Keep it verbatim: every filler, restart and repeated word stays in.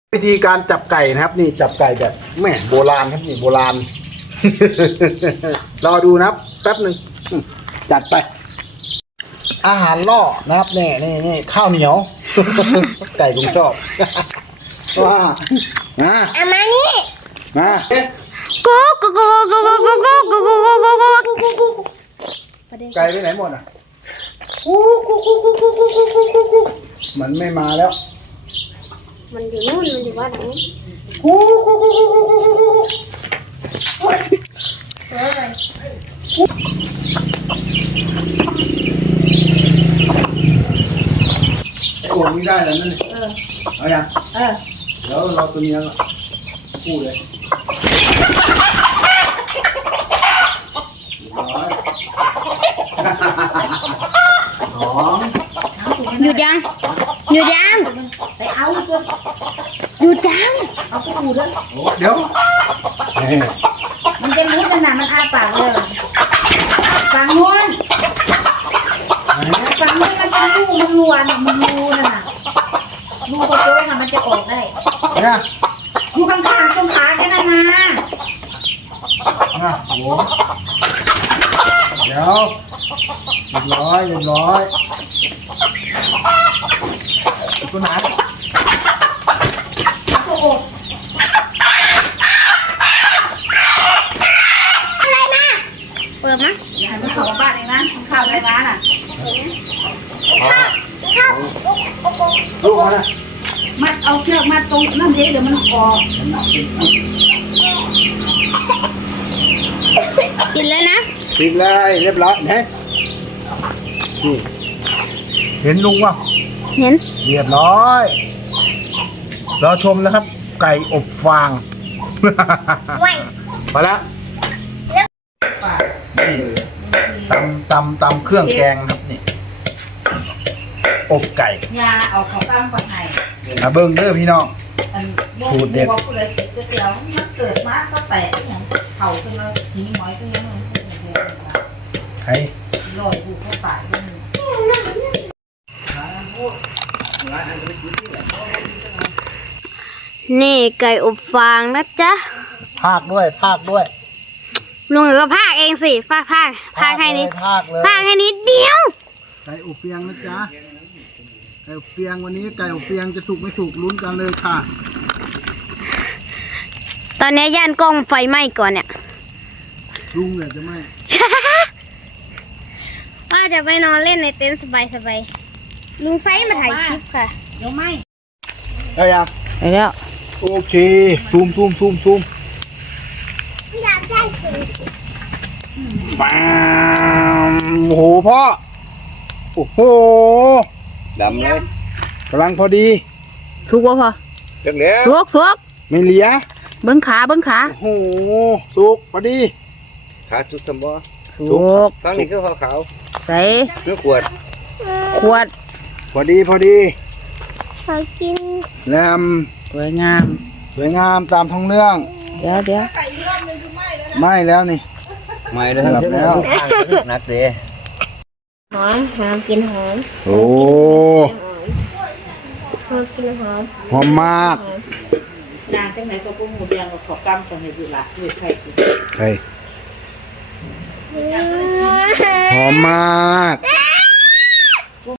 วิธีการจับไก่นะครับนี่จับไก่แบบแม่โบราณครับนี่โบราณ รอดูนะครับแป๊บหนึ่งจัดไป อาหารล่อนะครับนี่นี่นี่ข้าวเหนียว ไก่ผมชอบว้ามาเอามานี่มากูกูกูกูกูกูกูกูกูกูกูกูไก่ไปไหนหมดอ่ะกูกูกูกูกูกูกูกูกูมันไม่มาแล้วมันอยู่นู่นมันอยู่บ้านหลังกูกูกูกูกูกูกูเออไอ้โอ่งนี่ได้แล้วนั่นเออเอาอย่างเออแล้วเราตัวนี้ก็พูดเลยสองหยุดยังหยุดยังไปเอาตัวหยุดยังเอาไปดูด้วยเดี๋ยวมันจะรู้ขนาดมันอาปากเลยฟังนู้นฟังนู้นมันจะรูมันรัวน่ะมันรูน่ะรูกระโจนน่ะมันจะออกได้เนี่ยดูข้างๆตรงขาแค่นั้นนะอ่ะโหเดี๋ยวเรียบร้อยเรียบร้อยตัวไหนตัวอดอะไรมาเปิดนะอย่าให้มันเข้าบ้านเองนะมันเข้าอะไรมาน่ะลูกมานะมัดเอาเชือกมัดตรงนั่นเดี๋ยวมันออกปิดเลยนะปิดเลยเรียบร้อยเห็นนี่เห็นลุงป่ะเห็นเรียบร้อยรอชมนะครับไก่อบฟางมาแล้วตำตำตำเครื่องแกงครับนี่อบไก่ยาเอาเขาตั้งก่อนไห้มาเบิ้งเด้อพี่น้องสูตรเด็ดมันเกิดมาก็แตกอย่างเข่าขึ้นมาทีนี้หมอยก็ยังมันใครลอยดูเข้าป่าด้วยนี่ไก่อบฟางนะจ๊ะภาคด้วยภาคด้วยลุงก็ภาคเองสิภาคภาคภาคให้นิดภาคเลยภาคให้นิดเดียวไก่อบเปียงนะจ๊ะไก่อบเปียงวันนี้ไก่อบเปียงจะถูกไม่ถูกลุ้นกันเลยค่ะตอนนี้ย่านกล้องไฟไหม้ก่อนเนี่ยลุงเนี่ยจะไหม้ว่าจะไปนอนเล่นในเต็นท์สบายๆลุงไซส์มาถ่ายคลิปค่ะเดี๋ยวไหม้ได้ยังได้แล้วโอเคซูมซูมซูมซูมอยากได้สูงป้าโอ้โหพ่อโอ้โหดำเลยกำลังพอดีสุกวะพ่อเด็กเลี้ยสุกสุกไม่เหลียเบิ้งขาเบิ้งขาโอ้โหสุกพอดีขาสุกสมบูรณ์สุกตั้งนี่คือขาวขาวใส่เนื้อขวดขวดพอดีพอดีขอกินแหลมสวยงามสวยงามตามท้องเรื่องเดี๋ยวเดี๋ยวไม่แล้วนี่ไม่แล้วแล้วนักเลยหอมหอมกินหอมโอ้หอมกินหอมหอมมากนางจังไหนก็ปุ้งหมูแดงกับขอบกำจังไหนดีละคือไข่ไข่หอมมาก